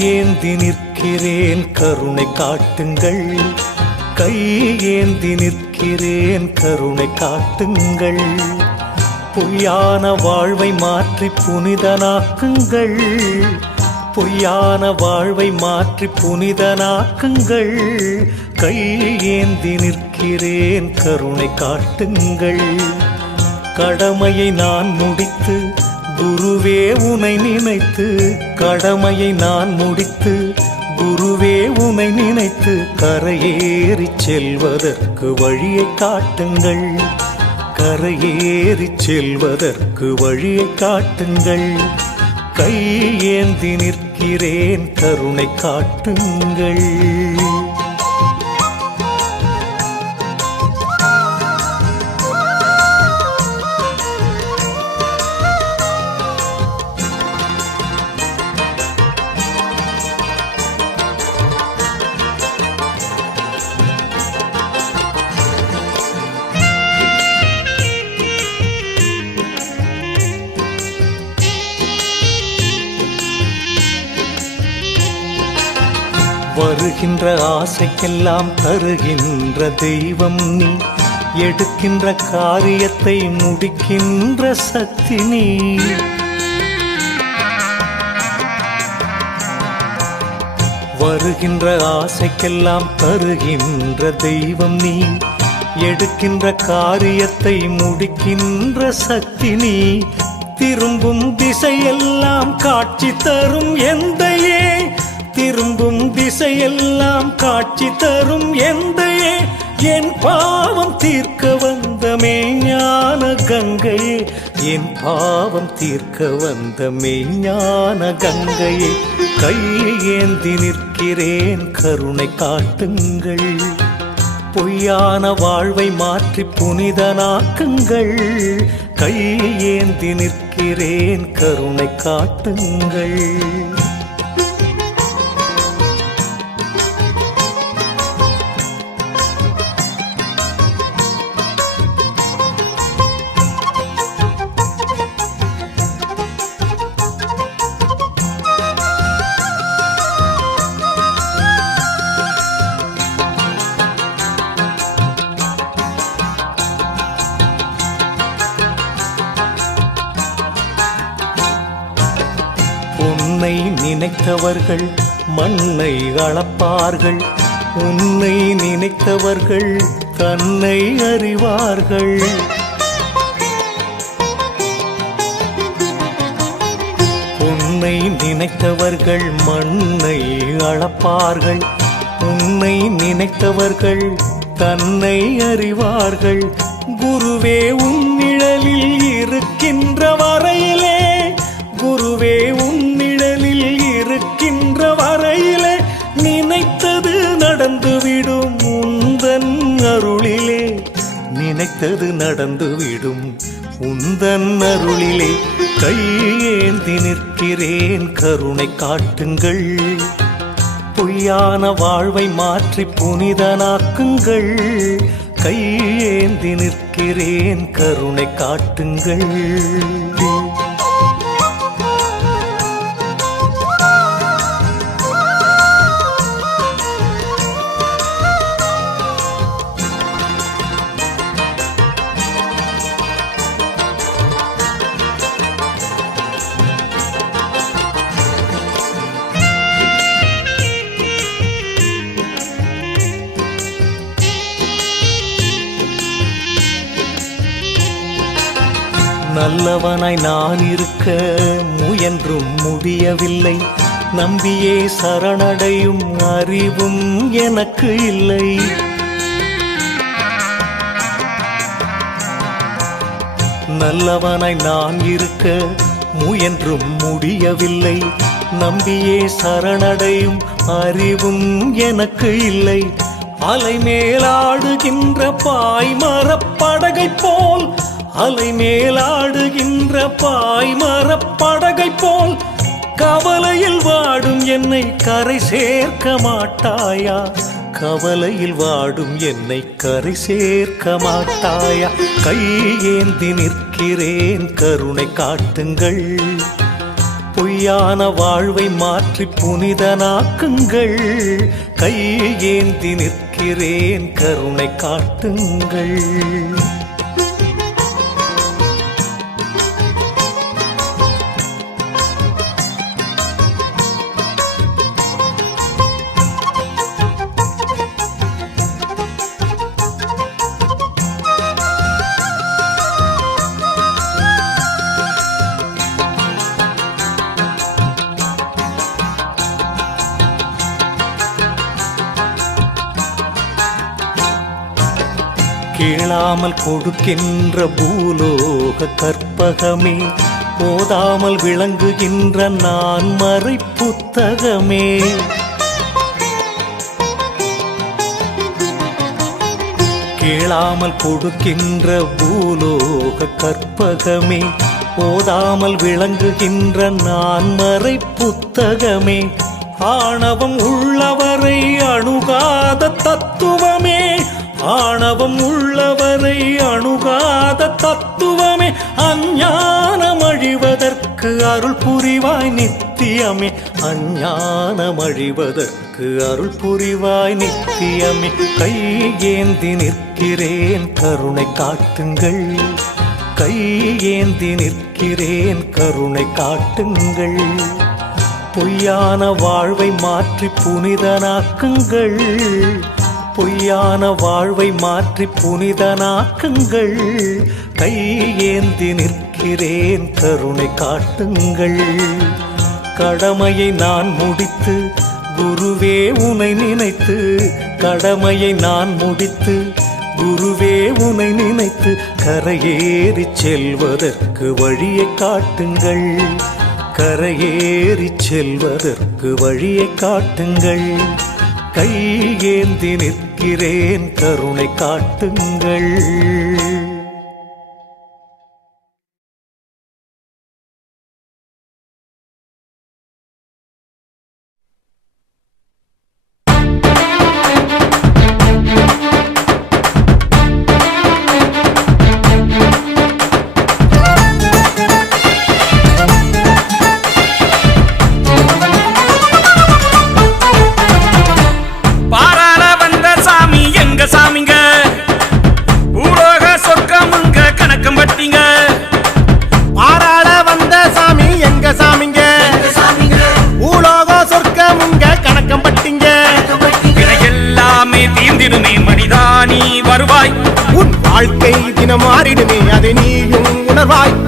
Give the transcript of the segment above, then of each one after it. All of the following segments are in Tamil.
ஏந்தி நிற்கிறேன் கருணை காட்டுங்கள். கை ஏந்தி நிற்கிறேன் கருணை காட்டுங்கள். பொய்யான வாழ்வை மாற்றி புனிதனாக்குங்கள். பொய்யான வாழ்வை மாற்றி புனிதனாக்குங்கள். கை ஏந்தி நிற்கிறேன் கருணை காட்டுங்கள். கடமையை நான் முடித்து குருவே உனை நினைத்து கடமையை நான் முடித்து குருவே உனை நினைத்து கரையேறி செல்வதற்கு வழியை காட்டுங்கள். கரையேறி செல்வதற்கு வழியை காட்டுங்கள். கை ஏந்தி நிற்கிறேன் கருணை காட்டுங்கள். வருகின்ற ஆசைக்கெல்லாம் தருகின்ற தெய்வம் நீ. எடுக்கின்ற காரியத்தை முடிக்கின்ற சக்தி நீ. வருகின்ற ஆசைக்கெல்லாம் தருகின்ற தெய்வம் நீ. எடுக்கின்ற காரியத்தை முடிக்கின்ற சக்தி நீ. திரும்பும் திசையெல்லாம் காட்சி தரும் எந்தையே திரும்பும் திசையெல்லாம் காட்சி தரும் எந்தையே என் பாவம் தீர்க்க வந்த மெய்ஞான கங்கையே என் பாவம் தீர்க்க வந்த மெய்ஞான கங்கையே கையேந்தி நிற்கிறேன் கருணை காட்டுங்கள். பொய்யான வாழ்வை மாற்றி புனிதனாக்குங்கள். கையேந்தி நிற்கிறேன் கருணை காட்டுங்கள். உன்னை நினைத்தவர்கள் மண்ணை அளப்பார்கள். உன்னை நினைத்தவர்கள் தன்னை அறிவார்கள். உன்னை நினைத்தவர்கள் மண்ணை அளப்பார்கள். உன்னை நினைத்தவர்கள் தன்னை அறிவார்கள். குருவே உன் நிழலில் இருக்கின்ற வரையிலே குருவே உன் நடந்துவிடும் உந்தன் அருளிலே. நினைத்தது நடந்துவிடும் உந்தன் அருளிலே. கையேந்தி நிற்கிறேன் கருணை காட்டுங்கள். பொய்யான வாழ்வை மாற்றி புனிதனாக்குங்கள். கையேந்தி நிற்கிறேன் கருணை காட்டுங்கள். நல்லவனாய் நான் இருக்க முயன்றும் முடியவில்லை. நம்பியே சரணடையும் அறிவும் எனக்கு இல்லை. நல்லவனாய் நான் இருக்க முயன்றும் முடியவில்லை. நம்பியே சரணடையும் அறிவும் எனக்கு இல்லை. அலை மேலாடுகின்ற பாய்மரப்படகை போல் அலை மேலாடுகின்ற பாய்மரப் படகை போல் கவலையில் வாடும் என்னை கரை சேர்க்க மாட்டாயா? கவலையில் வாடும் என்னை கரை சேர்க்க மாட்டாயா? கையேந்தி நிற்கிறேன் கருணை காட்டுங்கள். பொய்யான வாழ்வை மாற்றி புனிதனாக்குங்கள். கையேந்தி நிற்கிறேன் கருணை காட்டுங்கள். கேளாமல் கொடுக்கின்ற பூலோக கற்பகமே போதாமல் விளங்குகின்ற நான் மறை புத்தகமே. கேளாமல் கொடுக்கின்ற பூலோக கற்பகமே போதாமல் விளங்குகின்ற நான் மறை புத்தகமே. ஆணவம் உள்ளவரை அணுகாத தத்துவமே ஆணவம் உள்ளவரை அணுகாத தத்துவமே அஞ்ஞானம் அழிவதற்கு அருள் புரிவாய் நித்தியமே. அஞ்ஞானம் அழிவதற்கு அருள் புரிவாய் நித்தியமே. கை ஏந்தி நிற்கிறேன் கருணை காட்டுங்கள். கை ஏந்தி நிற்கிறேன் கருணை காட்டுங்கள். பொய்யான வாழ்வை மாற்றி புனிதனாக்குங்கள். பொய்யான வாழ்வை மாற்றி புனிதனாக்குங்கள். கையேந்தி நிற்கிறேன் கருணை காட்டுங்கள். கடமையை நான் முடித்து குருவே உனை நினைத்து. கடமையை நான் முடித்து குருவே உனை நினைத்து. கரையேறி செல்வதற்கு வழியை காட்டுங்கள். கரையேறி செல்வதற்கு வழியை காட்டுங்கள். கையேந்தி கேட்கிறேன். கருணை காட்டுங்கள். தினம் மாறிடுமே அதை நீயும் உணர்வாய்.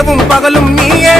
இரவும் பகலும் நீயே.